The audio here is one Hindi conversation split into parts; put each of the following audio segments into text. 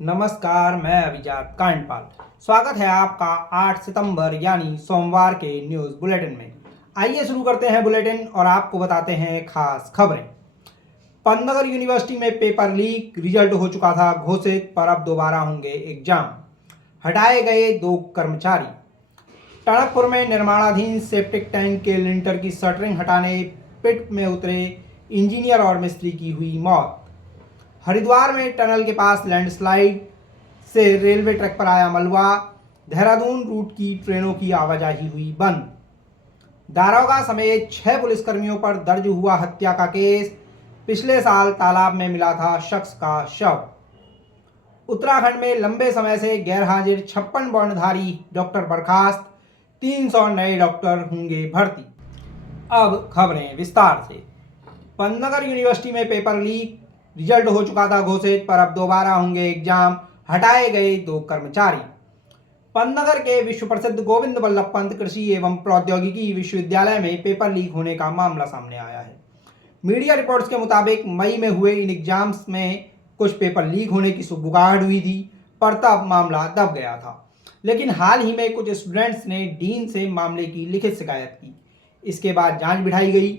नमस्कार, मैं अभिजात कांडपाल। स्वागत है आपका 8 सितंबर यानी सोमवार के न्यूज़ बुलेटिन में। आइए शुरू करते हैं बुलेटिन और आपको बताते हैं खास खबरें। पंतनगर यूनिवर्सिटी में पेपर लीक, रिजल्ट हो चुका था घोषित, पर अब दोबारा होंगे एग्जाम। हटाए गए 2 कर्मचारी। टणकपुर में निर्माणाधीन सेप्टिक टैंक के लिंटर की शटरिंग हटाने पिट में उतरे इंजीनियर और मिस्त्री की हुई मौत। हरिद्वार में टनल के पास लैंडस्लाइड से रेलवे ट्रैक पर आया मलबा। देहरादून रूट की ट्रेनों की आवाजाही हुई बंद। दारोगा समेत 6 पुलिसकर्मियों पर दर्ज हुआ हत्या का केस। पिछले साल तालाब में मिला था शख्स का शव। उत्तराखंड में लंबे समय से गैरहाजिर 56 वर्णधारी डॉक्टर बर्खास्त, 300 नए डॉक्टर होंगे भर्ती। अब खबरें विस्तार से। पंतनगर यूनिवर्सिटी में पेपर लीक, रिजल्ट हो चुका था घोषित, पर अब दोबारा होंगे एग्जाम। हटाए गए 2 कर्मचारी। पंतनगर के विश्व प्रसिद्ध गोविंद बल्लभ पंत कृषि एवं प्रौद्योगिकी विश्वविद्यालय में पेपर लीक होने का मामला सामने आया है। मीडिया रिपोर्ट्स के मुताबिक मई में हुए इन एग्जाम्स में कुछ पेपर लीक होने की सुगबुगाहट हुई थी, पर तब मामला दब गया था। लेकिन हाल ही में कुछ स्टूडेंट्स ने डीन से मामले की लिखित शिकायत की। इसके बाद जांच बढ़ाई गई।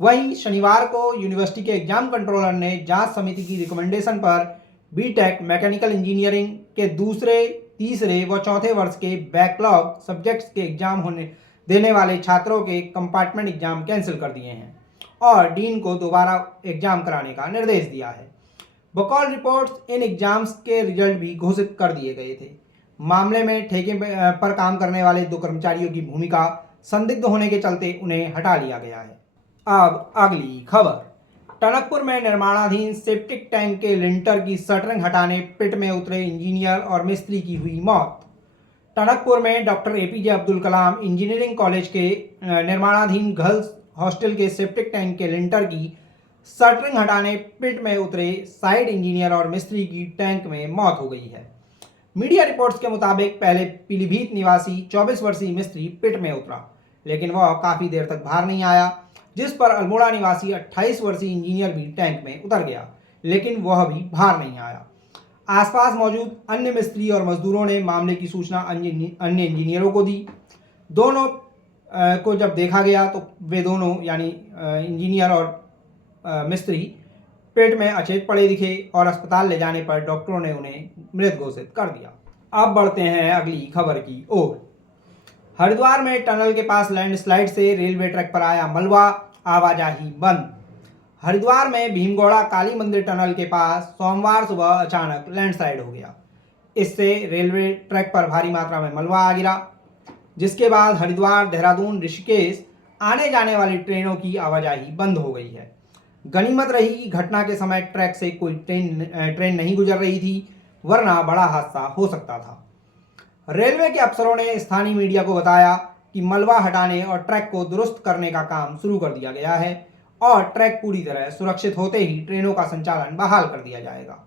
वहीं शनिवार को यूनिवर्सिटी के एग्जाम कंट्रोलर ने जांच समिति की रिकमेंडेशन पर बीटेक मैकेनिकल इंजीनियरिंग के दूसरे, तीसरे व चौथे वर्ष के बैकलॉग सब्जेक्ट्स के एग्जाम होने देने वाले छात्रों के कंपार्टमेंट एग्जाम कैंसिल कर दिए हैं और डीन को दोबारा एग्जाम कराने का निर्देश दिया है। बकौल रिपोर्ट्स इन एग्जाम्स के रिजल्ट भी घोषित कर दिए गए थे। मामले में ठेके पर काम करने वाले 2 कर्मचारियों की भूमिका संदिग्ध होने के चलते उन्हें हटा लिया गया है। अब अगली खबर। टनकपुर में निर्माणाधीन सेप्टिक टैंक के लिंटर की शटरिंग हटाने पिट में उतरे इंजीनियर और मिस्त्री की हुई मौत। टनकपुर में doctor APJ Abdul Kalam engineering college के निर्माणाधीन गर्ल्स हॉस्टल के सेप्टिक टैंक के लिंटर की शटरिंग हटाने पिट में उतरे साइड इंजीनियर और मिस्त्री की टैंक में मौत हो गई है। मीडिया रिपोर्ट्स के मुताबिक पहले पीलीभीत निवासी 24 वर्षीय मिस्त्री पिट में उतरा, लेकिन वह काफ़ी देर तक बाहर नहीं आया, जिस पर अल्मोड़ा निवासी 28 वर्षीय इंजीनियर भी टैंक में उतर गया, लेकिन वह भी बाहर नहीं आया। आसपास मौजूद अन्य मिस्त्री और मजदूरों ने मामले की सूचना अन्य इंजीनियरों को दी। दोनों को जब देखा गया तो वे दोनों यानी इंजीनियर और मिस्त्री पेट में अचेत पड़े दिखे और अस्पताल ले जाने पर डॉक्टरों ने उन्हें मृत घोषित कर दिया। अब बढ़ते हैं अगली खबर की ओर। हरिद्वार में टनल के पास लैंडस्लाइड से रेलवे ट्रैक पर आया मलबा, आवाजाही बंद। हरिद्वार में भीमगौड़ा काली मंदिर टनल के पास सोमवार सुबह अचानक लैंडस्लाइड हो गया। इससे रेलवे ट्रैक पर भारी मात्रा में मलबा आ गिरा, जिसके बाद हरिद्वार, देहरादून, ऋषिकेश आने जाने वाली ट्रेनों की आवाजाही बंद हो गई है। गनीमत रही कि घटना के समय ट्रैक से कोई ट्रेन नहीं गुजर रही थी, वरना बड़ा हादसा हो सकता था। रेलवे के अफसरों ने स्थानीय मीडिया को बताया कि मलबा हटाने और ट्रैक को दुरुस्त करने का काम शुरू कर दिया गया है और ट्रैक पूरी तरह सुरक्षित होते ही ट्रेनों का संचालन बहाल कर दिया जाएगा।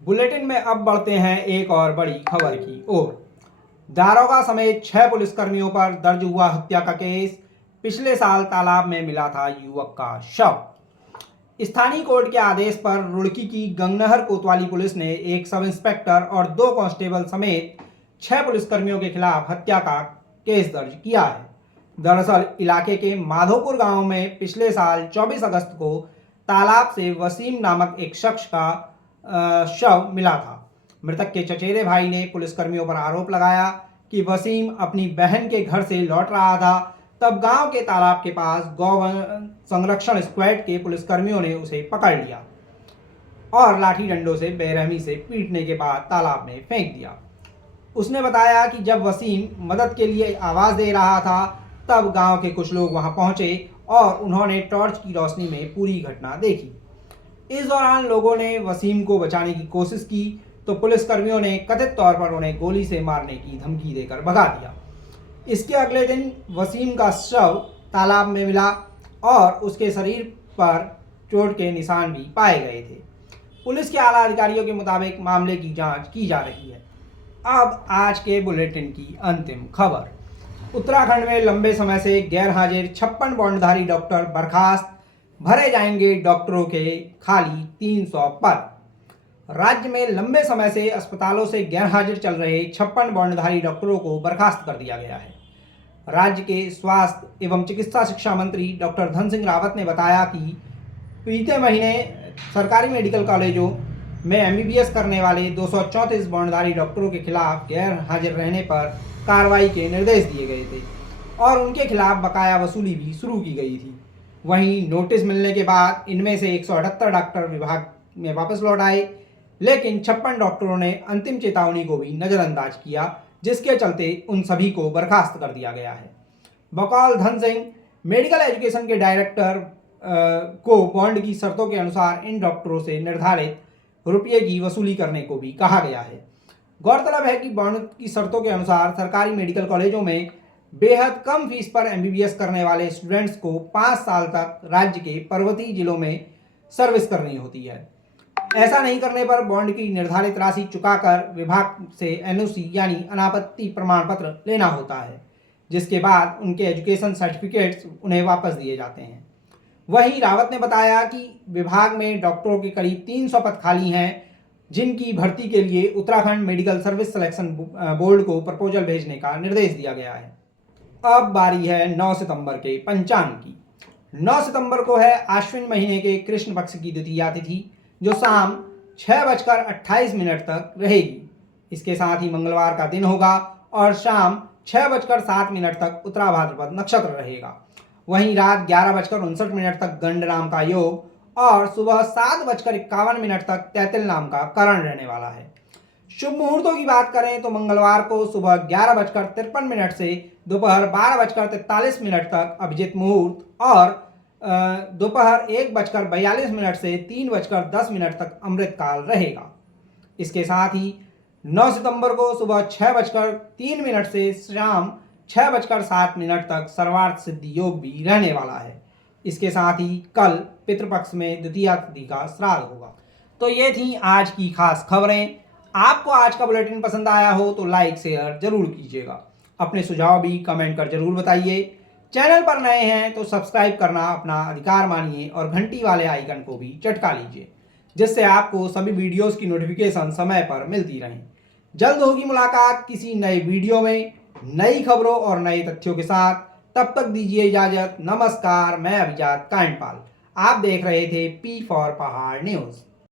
बुलेटिन में अब बढ़ते हैं एक और बड़ी खबर की ओर। दारोगा समेत 6 पुलिसकर्मियों पर दर्ज हुआ हत्या का केस। पिछले साल तालाब में मिला था युवक का शव। स्थानीय कोर्ट के आदेश पर रुड़की की गंगनहर कोतवाली पुलिस ने एक सब इंस्पेक्टर और 2 कांस्टेबल समेत 6 पुलिसकर्मियों के खिलाफ हत्या का केस दर्ज किया है। दरअसल इलाके के माधोपुर गांव में पिछले साल 24 अगस्त को तालाब से वसीम नामक एक शख्स का शव मिला था। मृतक के चचेरे भाई ने पुलिसकर्मियों पर आरोप लगाया कि वसीम अपनी बहन के घर से लौट रहा था, तब गांव के तालाब के पास गौ संरक्षण स्क्वाड के पुलिसकर्मियों ने उसे पकड़ लिया और लाठी डंडों से बेरहमी से पीटने के बाद तालाब में फेंक दिया। उसने बताया कि जब वसीम मदद के लिए आवाज़ दे रहा था, तब गांव के कुछ लोग वहां पहुंचे और उन्होंने टॉर्च की रोशनी में पूरी घटना देखी। इस दौरान लोगों ने वसीम को बचाने की कोशिश की तो पुलिसकर्मियों ने कथित तौर पर उन्हें गोली से मारने की धमकी देकर भगा दिया। इसके अगले दिन वसीम का शव तालाब में मिला और उसके शरीर पर चोट के निशान भी पाए गए थे। पुलिस के आला अधिकारियों के मुताबिक मामले की जांच की जा रही है। अब आज के बुलेटिन की अंतिम खबर। उत्तराखंड में लंबे समय से गैरहाजिर 56 बॉन्डधारी डॉक्टर बर्खास्त, भरे जाएंगे डॉक्टरों के खाली 300 पद। राज्य में लंबे समय से अस्पतालों से गैरहाजिर चल रहे 56 बॉन्डधारी डॉक्टरों को बर्खास्त कर दिया गया है। राज्य के स्वास्थ्य एवं चिकित्सा शिक्षा मंत्री डॉक्टर धन सिंह रावत ने बताया कि बीते महीने सरकारी मेडिकल कॉलेजों में एमबीबीएस करने वाले 234 बॉन्डधारी डॉक्टरों के खिलाफ गैर हाजिर रहने पर कार्रवाई के निर्देश दिए गए थे और उनके खिलाफ बकाया वसूली भी शुरू की गई थी। वहीं नोटिस मिलने के बाद इनमें से 178 डॉक्टर विभाग में वापस लौट आए, लेकिन 56 डॉक्टरों ने अंतिम चेतावनी को भी नज़रअंदाज किया, जिसके चलते उन सभी को बर्खास्त कर दिया गया है। बकौल धन सिंह, मेडिकल एजुकेशन के डायरेक्टर को बॉन्ड की शर्तों के अनुसार इन डॉक्टरों से निर्धारित रुपये की वसूली करने को भी कहा गया है। गौरतलब है कि बॉन्ड की शर्तों के अनुसार सरकारी मेडिकल कॉलेजों में बेहद कम फीस पर एमबीबीएस करने वाले स्टूडेंट्स को 5 साल तक राज्य के पर्वतीय जिलों में सर्विस करनी होती है। ऐसा नहीं करने पर बॉन्ड की निर्धारित राशि चुकाकर विभाग से एनओसी यानी अनापत्ति प्रमाण पत्र लेना होता है, जिसके बाद उनके एजुकेशन सर्टिफिकेट्स उन्हें वापस दिए जाते हैं। वहीं रावत ने बताया कि विभाग में डॉक्टरों के करीब 300 पद खाली हैं, जिनकी भर्ती के लिए Uttarakhand medical service selection board को प्रपोजल भेजने का निर्देश दिया गया है। अब बारी है 9 सितंबर के पंचांग की। 9 सितंबर को है आश्विन महीने के कृष्ण पक्ष की द्वितीया तिथि, जो शाम 6:28 तक रहेगी। इसके साथ ही मंगलवार का दिन होगा और शाम 6:07 तक उत्तरा भाद्रपद नक्षत्र रहेगा। वहीं रात 11:59 तक गंड नाम का योग और सुबह 7:51 तक तैतिल नाम का करण रहने वाला है। शुभ मुहूर्तों की बात करें तो मंगलवार को सुबह 11:53 से दोपहर 12:43 तक अभिजित मुहूर्त और दोपहर 1:42 से 3:10 तक अमृत काल रहेगा। इसके साथ ही 9 सितंबर को सुबह 6:03 से शाम 6:07 तक सर्वार्थ सिद्धि योग भी रहने वाला है। इसके साथ ही कल पितृपक्ष में द्वितीया तिथि का श्राद्ध होगा। तो ये थी आज की खास खबरें। आपको आज का बुलेटिन पसंद आया हो तो लाइक शेयर जरूर कीजिएगा। अपने सुझाव भी कमेंट कर जरूर बताइए। चैनल पर नए हैं तो सब्सक्राइब करना अपना अधिकार मानिए और घंटी वाले आइकन को भी चटका लीजिए, जिससे आपको सभी वीडियोस की नोटिफिकेशन समय पर मिलती रहें। जल्द होगी मुलाकात किसी नए वीडियो में नई खबरों और नए तथ्यों के साथ। तब तक दीजिए इजाजत। नमस्कार, मैं अभिजात कांडपाल। आप देख रहे थे पी फॉर पहाड़ न्यूज।